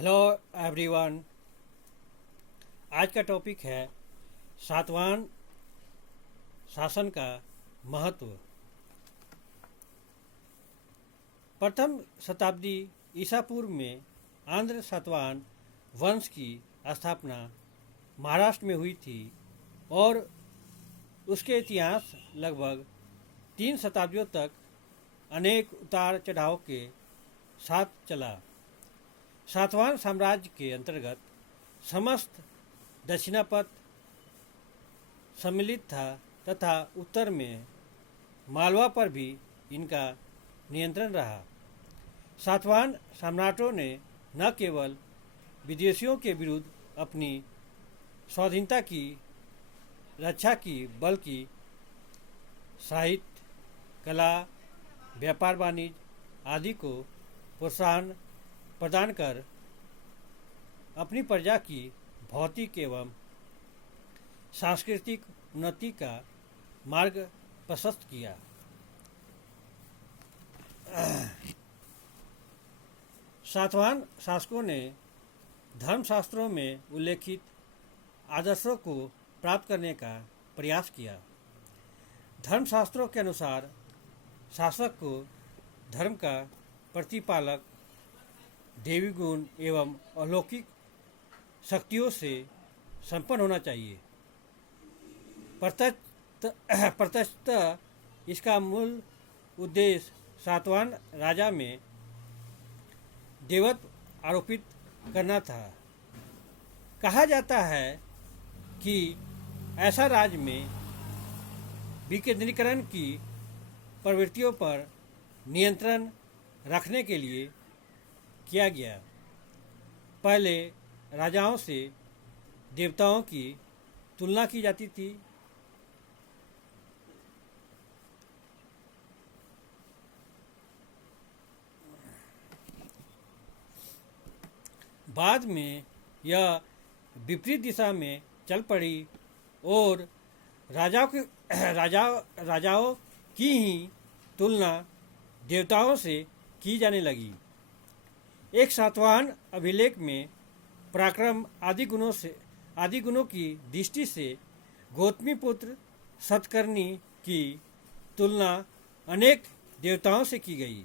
Hello everyone. आज का topic है सातवाहन शासन का महत्व। प्रथम शताब्दी ईसा पूर्व में आंध्र सातवाहन वंश की स्थापना महाराष्ट्र में हुई थी और उसके इतिहास लगभग 3 शताब्दियों तक अनेक उतार चढ़ाव के साथ चला। सातवाहन साम्राज्य के अंतर्गत समस्त दक्षिणापथ सम्मिलित था तथा उत्तर में मालवा पर भी इनका नियंत्रण रहा। सातवाहन सम्राटों ने न केवल विदेशियों के विरुद्ध अपनी स्वाधीनता की रक्षा की बल्कि साहित्य, कला, व्यापार वाणिज्य आदि को प्रोत्साहन प्रदान कर अपनी प्रजा की भौतिक एवं सांस्कृतिक उन्नति का मार्ग प्रशस्त किया। सातवाहन शासकों ने धर्मशास्त्रों में उल्लेखित आदर्शों को प्राप्त करने का प्रयास किया। धर्मशास्त्रों के अनुसार शासक को धर्म का प्रतिपालक, देवी गुण एवं अलौकिक शक्तियों से संपन्न होना चाहिए। प्रत्यक्षतः इसका मूल उद्देश्य सातवाहन राजा में देवत्व आरोपित करना था। कहा जाता है कि ऐसा राज्य में विकेंद्रीकरण की प्रवृत्तियों पर नियंत्रण रखने के लिए किया गया। पहले राजाओं से देवताओं की तुलना की जाती थी। बाद में यह विपरीत दिशा में चल पड़ी और राजाओं की ही तुलना देवताओं से की जाने लगी। एक सातवाहन अभिलेख में पराक्रम आदि गुणों की दृष्टि से गौतमी पुत्र सतकर्णी की तुलना अनेक देवताओं से की गई।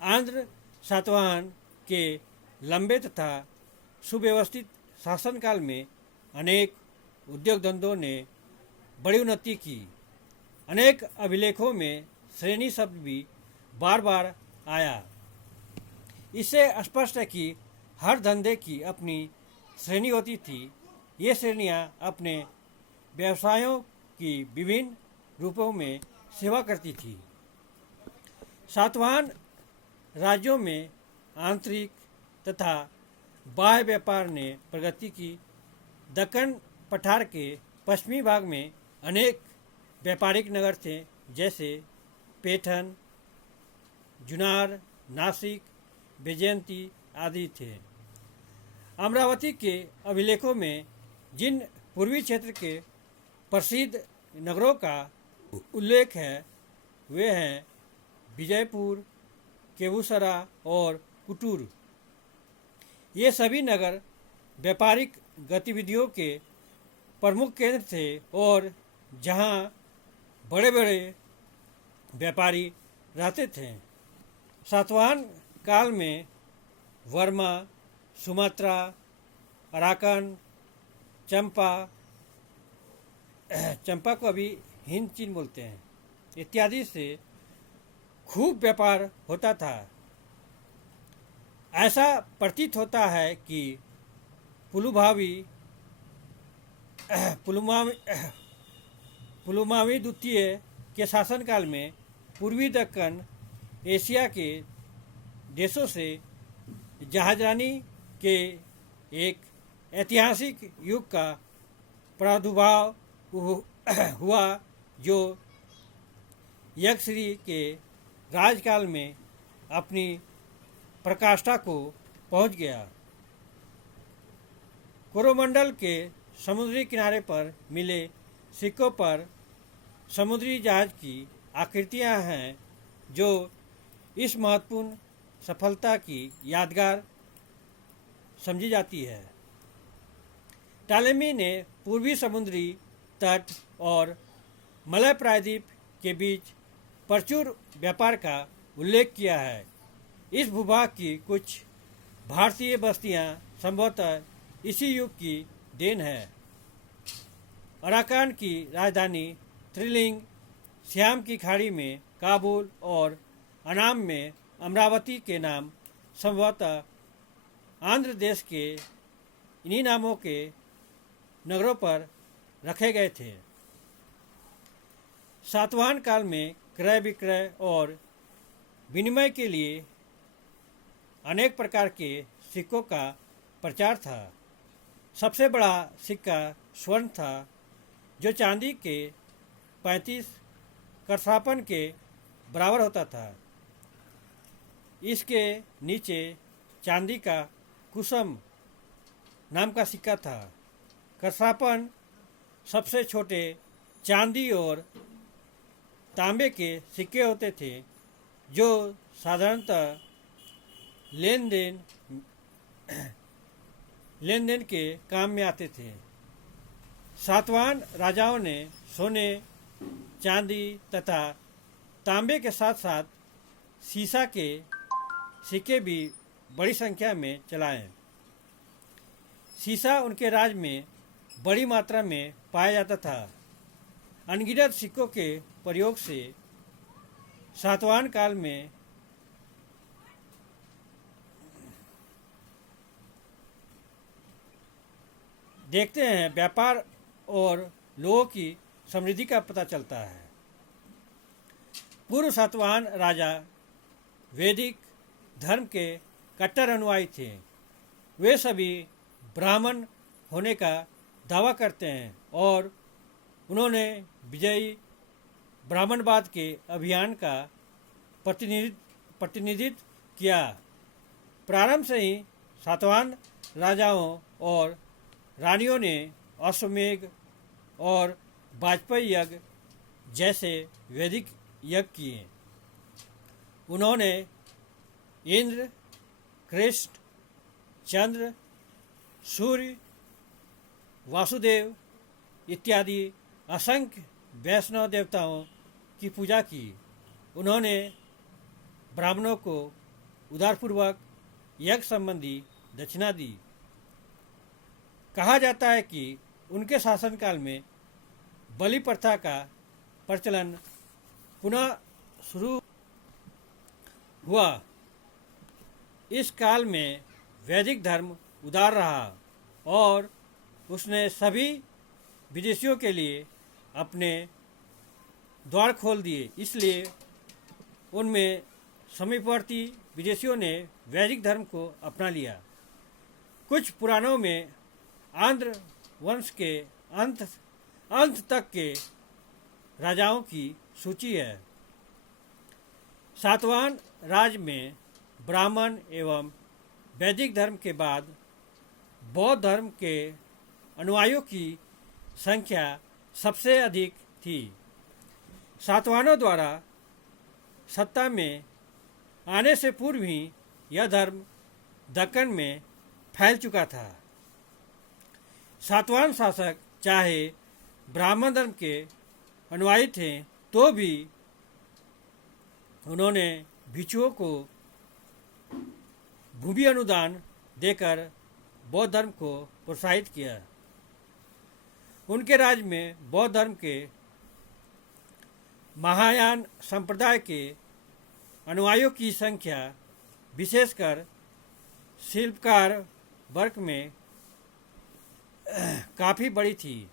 आंध्र सातवाहन के लंबे तथा सुव्यवस्थित शासनकाल में अनेक उद्योग धंधों ने बड़ी उन्नति की। अनेक अभिलेखों में श्रेणी शब्द भी बार बार आया। इससे स्पष्ट है कि हर धंधे की अपनी श्रेणी होती थी। ये श्रेणियां अपने व्यवसायों की विभिन्न रूपों में सेवा करती थी। सातवाहन राज्यों में आंतरिक तथा बाह्य व्यापार ने प्रगति की। दक्कन पठार के पश्चिमी भाग में अनेक व्यापारिक नगर थे, जैसे पैठन, जुन्नर, नासिक, वैजयंती आदि थे। अमरावती के अभिलेखों में जिन पूर्वी क्षेत्र के प्रसिद्ध नगरों का उल्लेख है वे हैं विजयपुर, केवुसरा और कुटूर। ये सभी नगर व्यापारिक गतिविधियों के प्रमुख केंद्र थे और जहां बड़े बड़े व्यापारी रहते थे। सातवाहन काल में वर्मा, सुमात्रा, अराकन, चंपा को अभी हिंद चीन बोलते हैं, इत्यादि से खूब व्यापार होता था। ऐसा प्रतीत होता है कि पुलुमावी द्वितीय के शासनकाल में पूर्वी दक्कन एशिया के देशों से जहाजरानी के एक ऐतिहासिक युग का प्रादुर्भाव हुआ, जो यक्षश्री के राजकाल में अपनी प्रकाष्ठा को पहुंच गया। कोरोमंडल के समुद्री किनारे पर मिले सिक्कों पर समुद्री जहाज की आकृतियां हैं, जो इस महत्वपूर्ण सफलता की यादगार समझी जाती है। टालेमी ने पूर्वी समुद्री तट और मलय प्रायद्वीप के बीच प्रचुर व्यापार का उल्लेख किया है। इस भूभाग की कुछ भारतीय बस्तियां संभवतः इसी युग की देन है। अराकान की राजधानी त्रिलिंग, श्याम की खाड़ी में काबुल और अनाम में अमरावती के नाम संभवतः आंध्र देश के इन्हीं नामों के नगरों पर रखे गए थे। सातवाहन काल में क्रय विक्रय और विनिमय के लिए अनेक प्रकार के सिक्कों का प्रचार था। सबसे बड़ा सिक्का स्वर्ण था, जो चांदी के 35 करसापन के बराबर होता था। इसके नीचे चांदी का कुसुम नाम का सिक्का था। करसापन सबसे छोटे चांदी और तांबे के सिक्के होते थे, जो साधारणतः लेन देन के काम में आते थे। सातवाहन राजाओं ने सोने, चांदी तथा तांबे के साथ साथ सीसा के सिक्के भी बड़ी संख्या में चलाए। सीसा उनके राज में बड़ी मात्रा में पाया जाता था। अनगिनत सिक्कों के प्रयोग से सातवाहन काल में देखते हैं व्यापार और लोगों की समृद्धि का पता चलता है। पूर्व सातवाहन राजा वैदिक धर्म के कट्टर अनुयायी थे। वे सभी ब्राह्मण होने का दावा करते हैं और उन्होंने विजयी ब्राह्मणवाद के अभियान का प्रतिनिधित्व किया। प्रारंभ से ही सातवाहन राजाओं और रानियों ने अश्वमेध और वाजपेयी यज्ञ जैसे वैदिक यज्ञ किए। उन्होंने इंद्र, कृष्ण, चंद्र, सूर्य, वासुदेव इत्यादि असंख्य वैष्णव देवताओं की पूजा की। उन्होंने ब्राह्मणों को उदारपूर्वक यज्ञ संबंधी दक्षिणा दी। कहा जाता है कि उनके शासनकाल में बलि प्रथा का प्रचलन पुनः शुरू हुआ। इस काल में वैदिक धर्म उदार रहा और उसने सभी विदेशियों के लिए अपने द्वार खोल दिए। इसलिए उनमें समीपवर्ती विदेशियों ने वैदिक धर्म को अपना लिया। कुछ पुराणों में आंध्र वंश के अंत तक के राजाओं की सूची है। सातवाहन राज में ब्राह्मण एवं वैदिक धर्म के बाद बौद्ध धर्म के अनुयायियों की संख्या सबसे अधिक थी। सातवाहनों द्वारा सत्ता में आने से पूर्व ही यह धर्म दक्कन में फैल चुका था। सातवाहन शासक चाहे ब्राह्मण धर्म के अनुयायी थे, तो भी उन्होंने भिक्षुओं को भूमि अनुदान देकर बौद्ध धर्म को प्रोत्साहित किया। उनके राज में बौद्ध धर्म के महायान संप्रदाय के अनुयायियों की संख्या विशेषकर शिल्पकार वर्ग में काफ़ी बड़ी थी।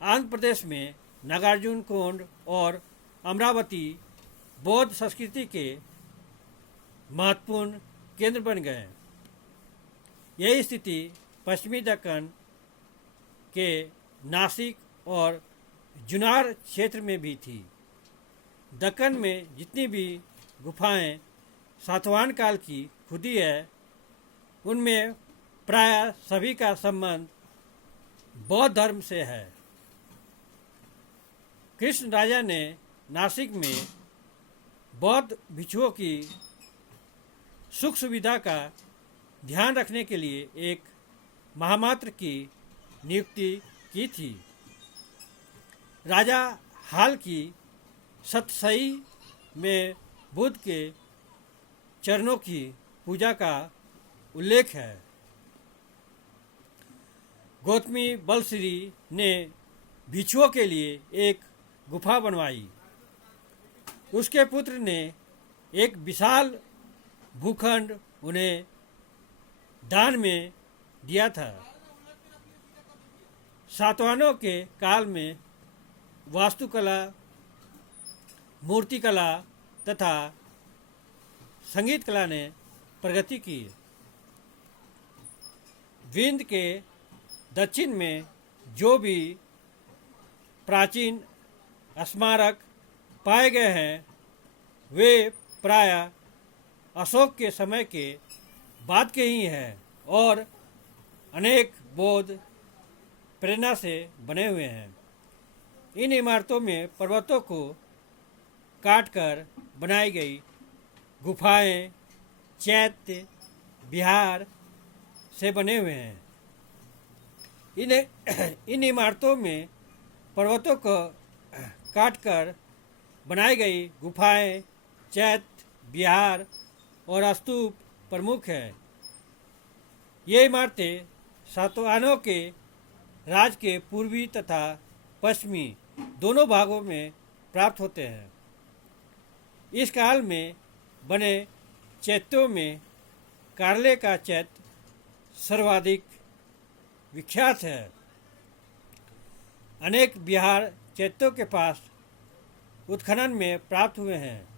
आंध्र प्रदेश में नागार्जुन कोंड और अमरावती बौद्ध संस्कृति के महत्वपूर्ण केंद्र बन गए। यही स्थिति पश्चिमी दक्कन के नासिक और जुनार क्षेत्र में भी थी। दक्कन में जितनी भी गुफाएं सातवाहन काल की खुदी है, उनमें प्राय सभी का संबंध बौद्ध धर्म से है। कृष्ण राजा ने नासिक में बौद्ध भिक्षुओं की सुख सुविधा का ध्यान रखने के लिए एक महामात्र की नियुक्ति की थी। राजा हाल की सतसई में बुद्ध के चरणों की पूजा का उल्लेख है। गौतमी बलश्री ने भिक्षुओं के लिए एक गुफा बनवाई। उसके पुत्र ने एक विशाल भूखंड उन्हें दान में दिया था। सातवाहनों के काल में वास्तुकला, मूर्तिकला तथा संगीत कला ने प्रगति की। विंध्य के दक्षिण में जो भी प्राचीन स्मारक पाए गए हैं वे प्रायः अशोक के समय के बाद के ही हैं और अनेक बौद्ध प्रेरणा से बने हुए हैं। इन इमारतों में पर्वतों को काटकर बनाई गई गुफाएं, चैत्य, विहार से बने हुए हैं। इन इमारतों में पर्वतों को काटकर बनाई गई गुफाएं, चैत्य, विहार और स्तूप प्रमुख है। ये इमारतें सातवाहनों के राज के पूर्वी तथा पश्चिमी दोनों भागों में प्राप्त होते हैं। इस काल में बने चैत्यों में कार्ले का चैत्य सर्वाधिक विख्यात है। अनेक विहार चैत्यों के पास उत्खनन में प्राप्त हुए हैं।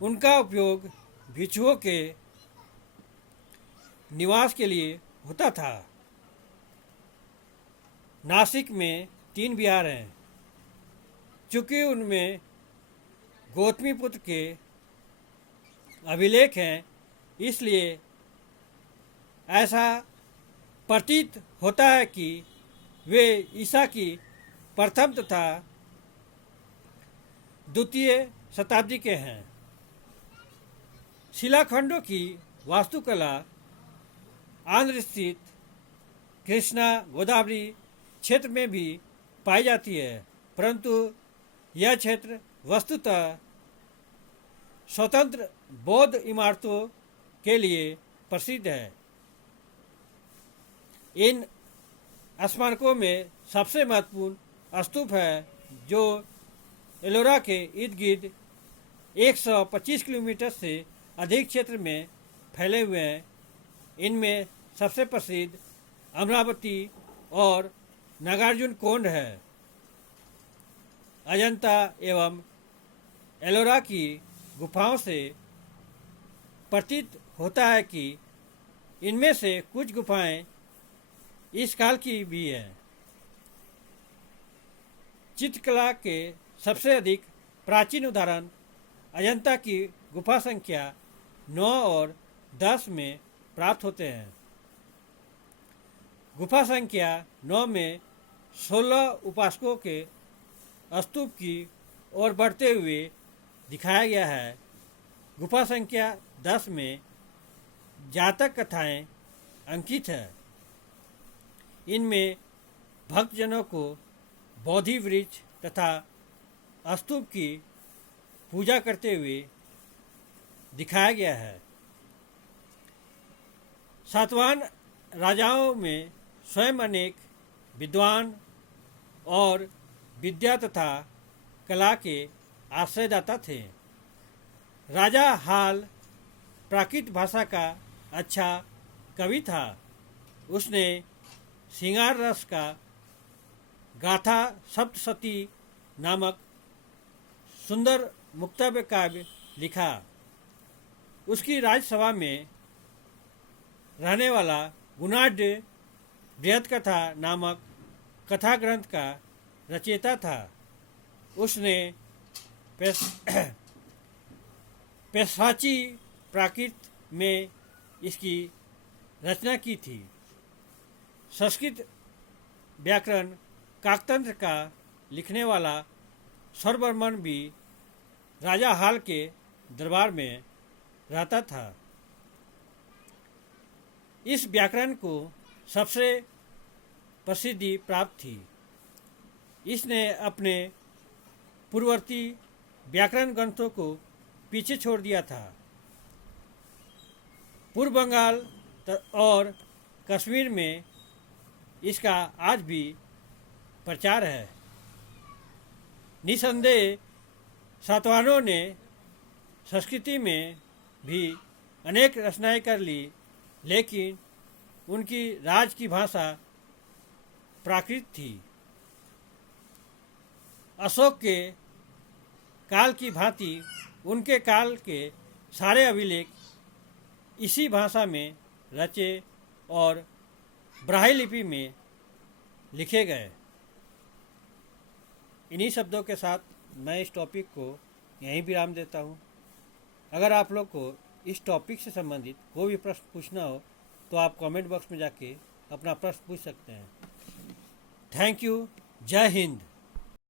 उनका उपयोग भिक्षुओं के निवास के लिए होता था। नासिक में 3 विहार हैं। चूँकि उनमें गौतमी पुत्र के अभिलेख हैं, इसलिए ऐसा प्रतीत होता है कि वे ईसा की प्रथम तथा द्वितीय शताब्दी के हैं। शिलाखंडों की वास्तुकला आंध्र स्थित कृष्णा गोदावरी क्षेत्र में भी पाई जाती है, परंतु यह क्षेत्र वस्तुतः स्वतंत्र बौद्ध इमारतों के लिए प्रसिद्ध है। इन स्मारकों में सबसे महत्वपूर्ण स्तूप है जो एलोरा के इर्द गिर्द 125 किलोमीटर से अधिक क्षेत्र में फैले हुए हैं। इनमें सबसे प्रसिद्ध अमरावती और नागार्जुन कोंड है। अजंता एवं एलोरा की गुफाओं से प्रतीत होता है कि इनमें से कुछ गुफाएं इस काल की भी हैं। चित्रकला के सबसे अधिक प्राचीन उदाहरण अजंता की गुफा संख्या 9 और 10 में प्राप्त होते हैं। गुफा संख्या 9 में 16 उपासकों के स्तूप की ओर बढ़ते हुए दिखाया गया है। गुफा संख्या 10 में जातक कथाएं अंकित है। इनमें भक्तजनों को बोधि वृक्ष तथा स्तूप की पूजा करते हुए दिखाया गया है। सातवाहन राजाओं में स्वयं अनेक विद्वान और विद्या तथा कला के आश्रयदाता थे। राजा हाल प्राकृत भाषा का अच्छा कवि था। उसने श्रृंगार रस का गाथा सप्तशती नामक सुंदर मुक्तव्य काव्य लिखा। उसकी राजसभा में रहने वाला गुणाढ़ बृहद कथा नामक कथा ग्रंथ का रचयिता था। उसने पैशाची प्राकृत में इसकी रचना की थी। संस्कृत व्याकरण काकतंत्र का लिखने वाला सर्ववर्मन भी राजा हाल के दरबार में रहता था। इस व्याकरण को सबसे प्रसिद्धि प्राप्त थी। इसने अपने पूर्ववर्ती व्याकरण ग्रंथों को पीछे छोड़ दिया था। पूर्व बंगाल और कश्मीर में इसका आज भी प्रचार है। निसंदेह सातवाहनों ने संस्कृति में भी अनेक रचनाएं कर ली, लेकिन उनकी राज की भाषा प्राकृत थी। अशोक के काल की भांति उनके काल के सारे अभिलेख इसी भाषा में रचे और ब्राह्मी लिपि में लिखे गए। इन्हीं शब्दों के साथ मैं इस टॉपिक को यहीं विराम देता हूँ। अगर आप लोग को इस टॉपिक से संबंधित कोई भी प्रश्न पूछना हो तो आप कमेंट बॉक्स में जाके अपना प्रश्न पूछ सकते हैं। Thank you. जय हिंद।